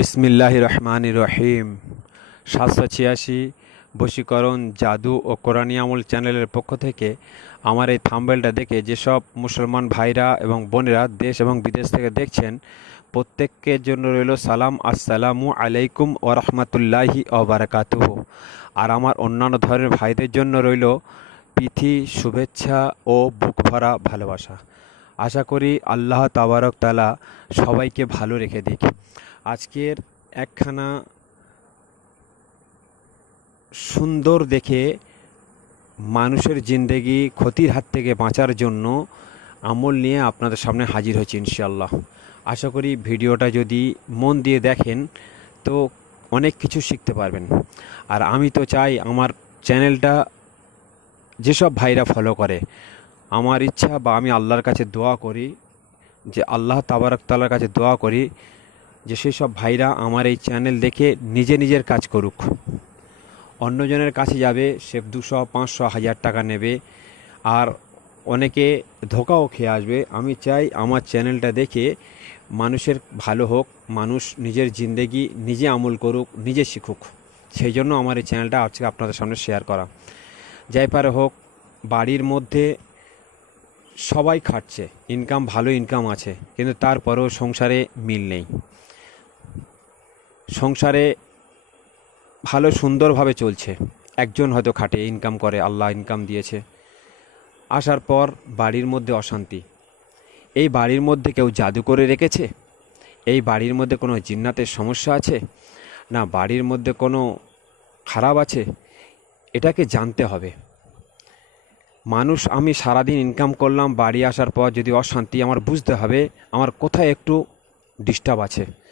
বিসমিল্লাহ রহমান রহিম। সাতশো ছিয়াশি বশীকরণ জাদু ও কোরআনী আমল চ্যানেলের পক্ষ থেকে আমার এই থাম্বেলটা দেখে যেসব মুসলমান ভাইরা এবং বোনেরা দেশ এবং বিদেশ থেকে দেখছেন প্রত্যেকের জন্য রইল সালাম, আসসালামু আলাইকুম ও রহমতুল্লাহি ওবরাকাতুহ আর আমার অন্যান্য ধরনের ভাইদের জন্য রইল পিথি শুভেচ্ছা ও বুক ভরা ভালোবাসা। আশা করি আল্লাহ তাবারক তালা সবাইকে ভালো রেখে দিক। আজকের একখানা সুন্দর দেখে মানুষের জিন্দেগি ক্ষতির হাত থেকে বাঁচার জন্য আমল নিয়ে আপনাদের সামনে হাজির হয়েছি ইনশাল্লাহ আশা করি ভিডিওটা যদি মন দিয়ে দেখেন তো অনেক কিছু শিখতে পারবেন। আর আমি তো চাই আমার চ্যানেলটা যেসব ভাইরা ফলো করে, আমার ইচ্ছা বা আমি আল্লাহর কাছে দোয়া করি, যে আল্লাহ তাবারক তালার কাছে দোয়া করি যে সেই সব ভাইরা আমার এই চ্যানেল দেখে নিজে নিজের কাজ করুক। অন্যজনের কাছে যাবে, সে দুশো, পাঁচশো, হাজার টাকা নেবে। আর অনেকে ধোকাও খেয়ে আসবে। আমি চাই আমার চ্যানেলটা দেখে মানুষের ভালো হোক, মানুষ নিজের জিন্দেগি নিজে আমল করুক, নিজে শিখুক। সেই জন্য আমার এই চ্যানেলটা আজকে আপনাদের সামনে শেয়ার করা। যাই পারে হোক, বাড়ির মধ্যে সবাই খাটছে। ইনকাম, ভালো ইনকাম আছে। কিন্তু তারপরেও সংসারে মিল নেই। সংসারে ভালো সুন্দরভাবে চলছে। একজন হয়তো খাটে ইনকাম করে, আল্লাহ ইনকাম দিয়েছে। আসার পর বাড়ির মধ্যে অশান্তি। এই বাড়ির মধ্যে কেউ জাদু করে রেখেছে? এই বাড়ির মধ্যে কোনো জিন্নাতের সমস্যা আছে? না, বাড়ির মধ্যে কোনো খারাপ আছে? এটাকে জানতে হবে। মানুষ, আমি সারাদিন ইনকাম করলাম, বাড়ি আসার পর যদি অশান্তি, আমার বুঝতে হবে, আমার কোথায় একটু ডিস্টার্ব আছে।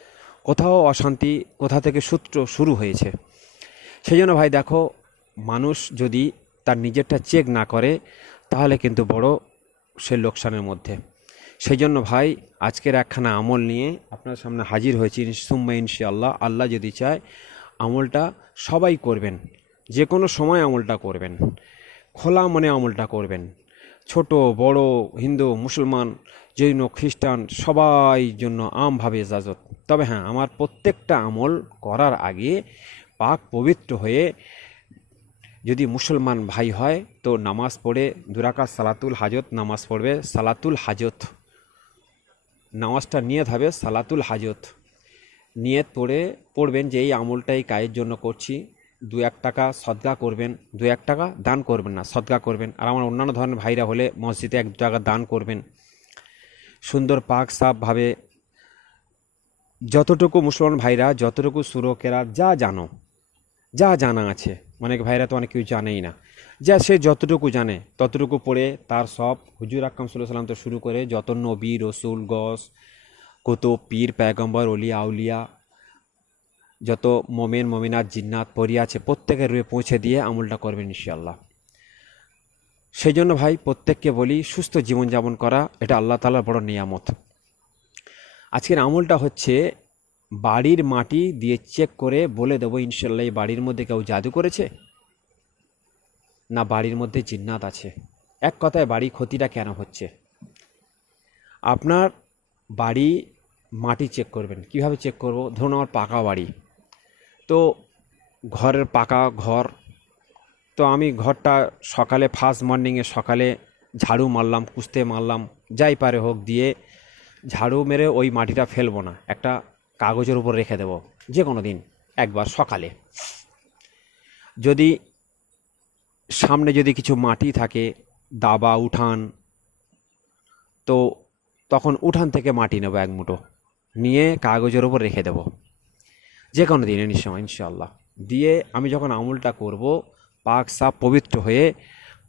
কোথাও অশান্তি, কোথা থেকে সূত্র শুরু হয়েছে। সেই জন্য ভাই দেখো, মানুষ যদি তার নিজেরটা চেক না করে, তাহলে কিন্তু বড় সে লোকসানের মধ্যে। সেই জন্য ভাই, আজকের একখানা আমল নিয়ে আপনার সামনে হাজির হয়েছি সুম্মা ইনশাআল্লাহ। আল্লাহ যদি চায়, আমলটা সবাই করবেন। যে কোনো সময় আমলটা করবেন। খোলা মনে আমলটা করবেন। ছোট, বড়, হিন্দু, মুসলমান, জৈন, খ্রিস্টান, সবাই জন্য আমভাবে ইজাজত। তবে হ্যাঁ আমার প্রত্যেকটা আমল করার আগে পাক পবিত্র হয়ে যদি মুসলমান ভাই হয়, তো নামাজ পড়ে দুরাকা সালাতুল হাজত, নামাজ পড়বে সালাতুল হাজত। নামাজটা নিয়ত হবে সালাতুল হাজত। নিয়ত পড়ে পড়বেন যে এই আমলটা এই কাজের জন্য করছি। দু এক টাকা সদগা করবেন দু এক টাকা দান করবেন না সদগা করবেন। আর আমার অন্যান্য ধরনের ভাইরা হলে মসজিদে এক দু টাকা দান করবেন। সুন্দর পাক সাফভাবে যতটুকু মুসলমান ভাইরা, যতটুকু সুরকেরা, যা জানো, যা জানা আছে, অনেক ভাইরা তো অনেক কিছু জানেই না। যা সে যতটুকু জানে, ততটুকু পড়ে তার সব। হুজুর আকাম সাল্লাহ সাল্লাম তো শুরু করে যত নবী, রসুল, গস কত পীর, প্যাগম্বর অলিয়া আউলিয়া যত মোমেন, মোমিনাত, জিন্নাত পরি আছে, প্রত্যেকের রুয়ে পৌঁছে দিয়ে আমলটা করবেন ইনশাআল্লাহ। সেই জন্য ভাই, প্রত্যেককে বলি, সুস্থ জীবনযাপন করা, এটা আল্লাহ তালার বড় নিয়ামত। আজকের আমলটা হচ্ছে, বাড়ির মাটি দিয়ে চেক করে বলে দেবো ইনশাল্লাহ এই বাড়ির মধ্যে কেউ জাদু করেছে? না, বাড়ির মধ্যে জিন্নাত আছে? এক কথায় বাড়ি ক্ষতিটা কেন হচ্ছে? আপনার বাড়ি মাটি চেক করবেন। কীভাবে চেক করব? ধরুন, আমার পাকা বাড়ি। তো ঘরের পাকা ঘর। তো আমি ঘরটা সকালে ফার্স্ট মর্নিংয়ে সকালে ঝাড়ু মারলাম, কুস্তে মারলাম, যাই পারে হোক দিয়ে ঝাড়ু মেরে ওই মাটিটা ফেলব না, একটা কাগজের উপর রেখে দেব, যে কোনো দিন, একবার সকালে। যদি সামনে যদি কিছু মাটি থাকে, দাবা, উঠান, তো তখন উঠান থেকে মাটি নেব এক মুঠো, নিয়ে কাগজের উপর রেখে দেব। যে কোনো দিন সময় ইনশাল্লাহ দিয়ে আমি যখন আমুলটা করব, পাক সাপ পবিত্র হয়ে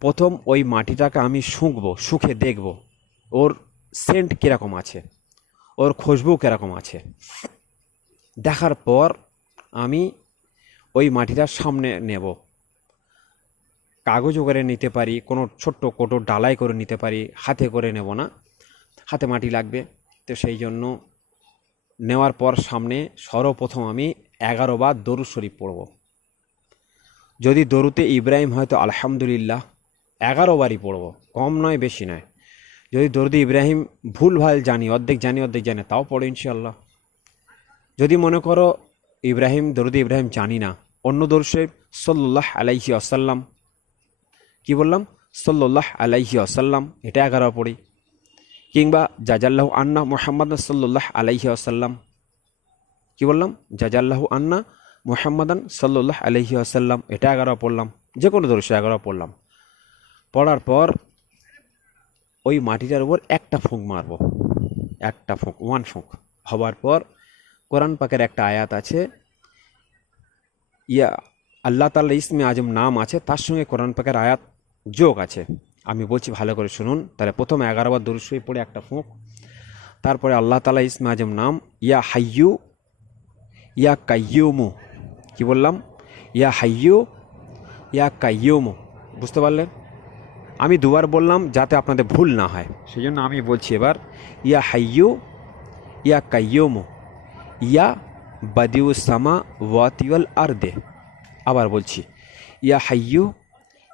প্রথম ওই মাটিটাকে আমি শুঁকবো, শুকে দেখব, ওর সেন্ট কীরকম আছে, ওর খুশবু কীরকম আছে। দেখার পর আমি ওই মাটিটা সামনে নেব। কাগজও করে নিতে পারি, কোনো ছোট্ট কোটো ডালাই করে নিতে পারি, হাতে করে নেব না, হাতে মাটি লাগবে। তো সেই জন্য নেওয়ার পর সামনে সর্বপ্রথম আমি এগারো বার দরু শরীফ পড়ব। যদি দরুতে ইব্রাহিম হয়তো আলহামদুলিল্লাহ এগারো বারই পড়ব, কম নয়, বেশি নয়। যদি দরুদে ইব্রাহিম ভুল ভালো জানি, অর্ধেক জানি অর্ধেক জানি, তাও পড়ো ইনশাল্লাহ যদি মনে করো ইব্রাহিম, দরুদ ইব্রাহিম জানি না, অন্য দর্শে সল্লাহ আলাইহি আসাল্লাম কি বললাম? সল্লাহ আলাইহি আসাল্লাম এটা এগারো পড়ি। কিংবা জাজাল্লাহু আন্না মোহাম্মদ সাল্লাহ আলাইহি আসাল্লাম কি বললাম? জাজাল্লাহু আন্না মোহাম্মদান সাল্লাহ আলহি আসাল্লাম এটা এগারো পড়লাম। যে কোনো দর্শে এগারো পড়লাম। পড়ার পর ওই মাটিটার উপর একটা ফুঁক মারব। একটা ফুঁক ওয়ান ফুঁক। হবার পর কোরআন পাকের একটা আয়াত আছে, ইয়া আল্লাহ তাল্লা ইসমে আজম নাম আছে, তার সঙ্গে কোরআন পাকের আয়াত যোগ আছে। আমি বলছি ভালো করে শুনুন। তাহলে প্রথম এগারোবার দরুসই পড়ে একটা ফুঁক। তারপরে আল্লাহ তালা ইসমে আজম নাম, ইয়া হাইয়ু, ইয়া কাইয়ুমু। কি বললাম? ইয়া হাইয়ু, ইয়া কাইয়ুমু। বুঝতে পারলেন? আমি দুবার বললাম যাতে আপনাদের ভুল না হয়। সেই জন্য আমি বলছি এবার, ইয়া হাইয়ু, ইয়া কাইয়ুমু, ইয়া বাদিউস সামা ওয়াতিওয়াল আর দে আবার বলছি, ইয়া হাইয়ু,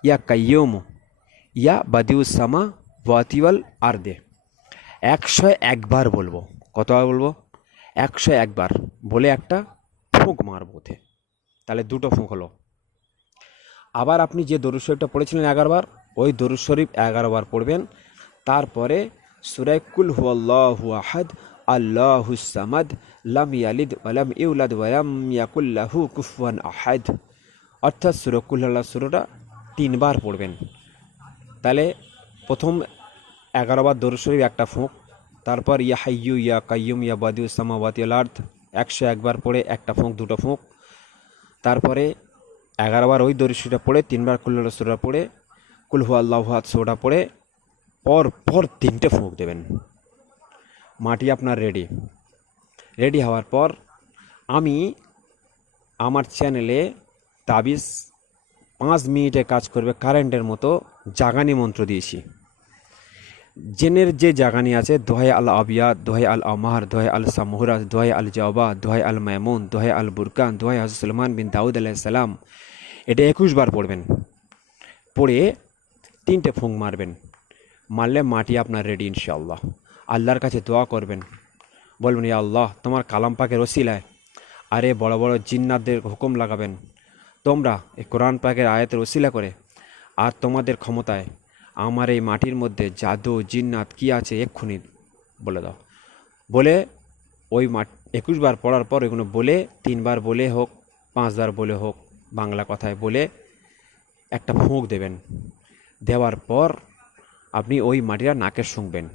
ইয়া কাইয়ুমু ইয়া বাদিউস সামা ওয়াতিওয়াল আর দে একশো একবার বলব। কতবার বলব? একশো একবার। বলে একটা ফুঁক মারবো ওতে। তাহলে দুটো ফুঁক হলো। আবার আপনি যে দরুদ শরীফটা পড়েছিলেন এগারোবার ওই দরুদ শরীফ এগারোবার পড়বেন। তারপরে সুরাইকুল হুয়াল্লাহু আহাদ, আল্লাহু সামাদ, লাম ইয়ালিদ ওয়ালাম ইউলাদ ওয়ালাম ইয়াকুল্লাহু কুফুয়ান আহাদ। অর্থাৎ সুরকুল্লাহ সুরটা তিনবার পড়বেন। তাহলে প্রথম এগারোবার দরুদ শরীফ একটা ফুঁক, তারপর ইয়া হাইয়ু ইয়া কাইয়ুম ইয়া বাদিউ সামাওয়াতি আর্থ একশো একবার পড়ে একটা ফুঁক, দুটো ফুঁক। তারপরে এগারোবার ওই দরিদ্রটা পড়ে তিনবার কুল্ল সুরা পড়ে কুলহু আল্লাহাত সোটা পড়ে, পর পর তিনটে ফুঁক দেবেন। মাটি আপনার রেডি রেডি হওয়ার পর আমি আমার চ্যানেলে তাবিজ পাঁচ মিনিটে কাজ করবে কারেন্টের মতো জাগানি মন্ত্র দিয়েছি। জেনের যে জাগানি আছে, দোহাই আল আবিয়া, দোহাই আল আমার দোহাই আল সামহরা, দোহাই আল জওবা, দোহাই আল মায়মুন দোহাই আল বুরকান, দোহাই হাজ সুলমান বিন দাউদ আলাইসালাম এটা একুশ বার পড়বেন। পড়ে তিনটে ফুঁক মারবেন। মারলে মাটি আপনার রেডি ইনশাআল্লাহ। আল্লাহর কাছে দোয়া করবেন। বলবেন, ইয়া আল্লাহ, তোমার কালাম পাকের ওসিলায় আরে বড় বড় জিন্নাতদের হুকুম লাগাবেন। তোমরা এই কোরআন পাকের আয়াতের ওসিলা করে। আর তোমাদের ক্ষমতায় আমার এই মাটির মধ্যে জাদু জিন্নাত কি আছে এক্ষুনি বলে দাও। বলে ওই মাঠ একুশবার পড়ার পর এগুলো বলে তিনবার বলে হোক পাঁচবার বলে হোক, বাংলা কথায় বলে একটা ফুঁক দেবেন। দেওয়ার পর আপনি ওই মাটিটা নাকে শুঁকবেন।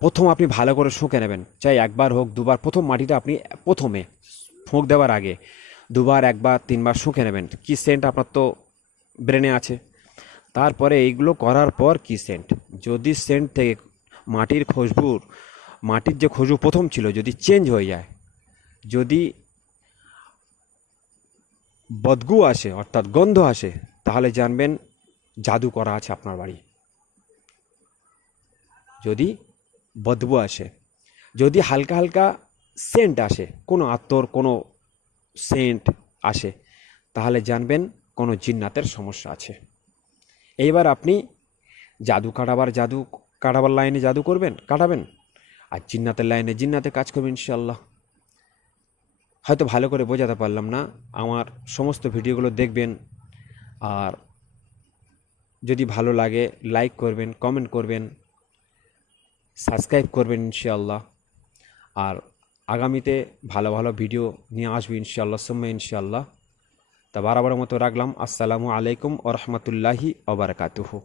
প্রথম আপনি ভালো করে শুঁকে নেবেন। চাই একবার হোক, দুবার, প্রথম মাটিটা আপনি প্রথমে ফুঁক দেওয়ার আগে। দুবার, একবার, তিনবার শুঁকে নেবেন। কি সেন্ট আপনার তো ব্রেনে আছে? তারপরে এইগুলো করার পর কি সেন্ট? যদি সেন্ট থেকে মাটির খুশবুর মাটির যে খুশবু প্রথম ছিল, যদি চেঞ্জ হয়ে যায়, যদি বদগু আসে, অর্থাৎ গন্ধ আসে, তাহলে জানবেন জাদু করা আছে আপনার বাড়ি। যদি বদবু আসে, যদি হালকা হালকা সেন্ট আসে, কোনো আত্মর, কোনো সেন্ট আসে, তাহলে জানবেন কোনো জিন্নাতের সমস্যা আছে। এইবার আপনি জাদু কাটাবার জাদু, কাটাবার লাইনে জাদু করবেন, কাটাবেন? আর জিন্নাতের লাইনে জিন্নাতে কাজ করবেন ইনশাল্লাহ হয়তো ভালো করে বোঝাতে পারলাম না, আমার সমস্ত ভিডিওগুলো দেখবেন। আর যদি ভালো লাগে, লাইক করবেন, কমেন্ট করবেন, সাবস্ক্রাইব করবেন ইনশাআল্লাহ। আর আগামীতে ভালো ভালো ভিডিও নিয়ে আসব ইনশাআল্লাহ সময় ইনশাআল্লাহ। তা বারাবার মতো রাখলাম। আসসালামু আলাইকুম ও রহমতুল্লাহি ওবরাকাতুহু